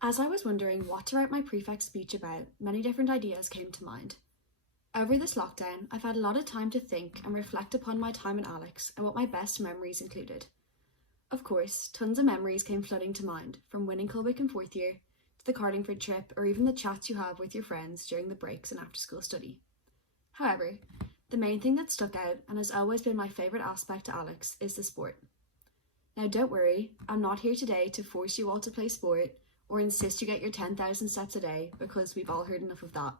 As I was wondering what to write my prefect speech about, many different ideas came to mind. Over this lockdown, I've had a lot of time to think and reflect upon my time in Alex and what my best memories included. Of course, tons of memories came flooding to mind, from winning Colwick in fourth year, to the Carlingford trip, or even the chats you have with your friends during the breaks and after school study. However, the main thing that stuck out, and has always been my favourite aspect to Alex, is the sport. Now don't worry, I'm not here today to force you all to play sport, or insist you get your 10,000 steps a day, because we've all heard enough of that.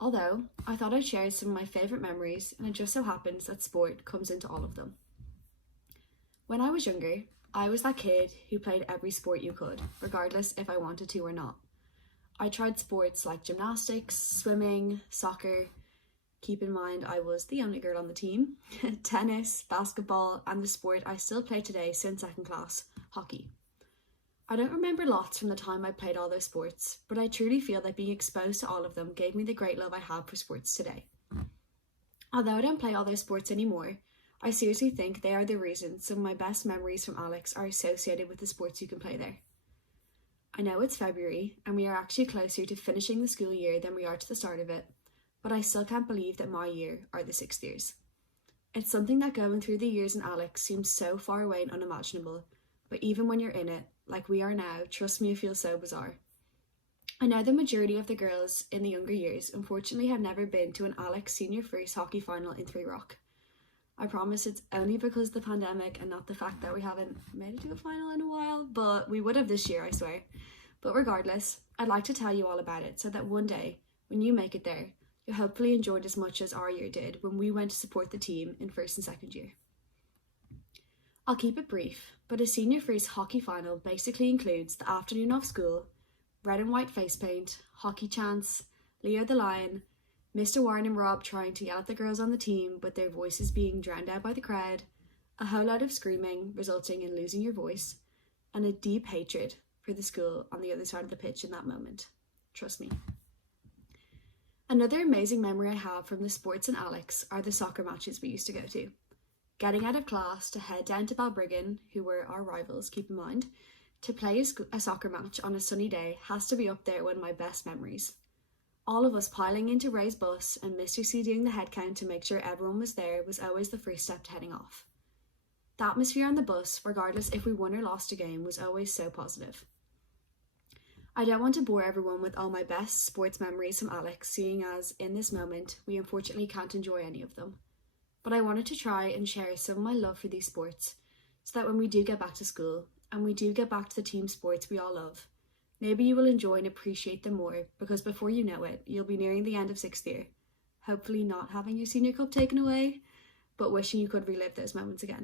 Although, I thought I'd share some of my favourite memories, and it just so happens that sport comes into all of them. When I was younger, I was that kid who played every sport you could, regardless if I wanted to or not. I tried sports like gymnastics, swimming, soccer. Keep in mind I was the only girl on the team, tennis, basketball, and the sport I still play today since second class, hockey. I don't remember lots from the time I played all those sports, but I truly feel that being exposed to all of them gave me the great love I have for sports today. Although I don't play all those sports anymore, I seriously think they are the reason some of my best memories from Alex are associated with the sports you can play there. I know it's February, and we are actually closer to finishing the school year than we are to the start of it, but I still can't believe that my year are the 6th years. It's something that going through the years in Alex seems so far away and unimaginable, but even when you're in it, like we are now, trust me, it feels so bizarre. I know the majority of the girls in the younger years unfortunately have never been to an Alex senior first hockey final in Three Rock. I promise it's only because of the pandemic and not the fact that we haven't made it to a final in a while, but we would have this year, I swear. But regardless, I'd like to tell you all about it so that one day, when you make it there, you'll hopefully enjoy it as much as our year did when we went to support the team in first and second year. I'll keep it brief, but a senior first hockey final basically includes the afternoon off school, red and white face paint, hockey chants, Leo the Lion, Mr. Warren and Rob trying to yell at the girls on the team but their voices being drowned out by the crowd, a whole lot of screaming resulting in losing your voice, and a deep hatred for the school on the other side of the pitch in that moment. Trust me. Another amazing memory I have from the sports in Alex are the soccer matches we used to go to. Getting out of class to head down to Balbriggan, who were our rivals, keep in mind, to play a soccer match on a sunny day has to be up there one of my best memories. All of us piling into Ray's bus and Mr. C doing the head count to make sure everyone was there was always the first step to heading off. The atmosphere on the bus, regardless if we won or lost a game, was always so positive. I don't want to bore everyone with all my best sports memories from Alex, seeing as, in this moment, we unfortunately can't enjoy any of them. But I wanted to try and share some of my love for these sports, so that when we do get back to school, and we do get back to the team sports we all love, maybe you will enjoy and appreciate them more, because before you know it, you'll be nearing the end of 6th year, hopefully not having your senior cup taken away, but wishing you could relive those moments again.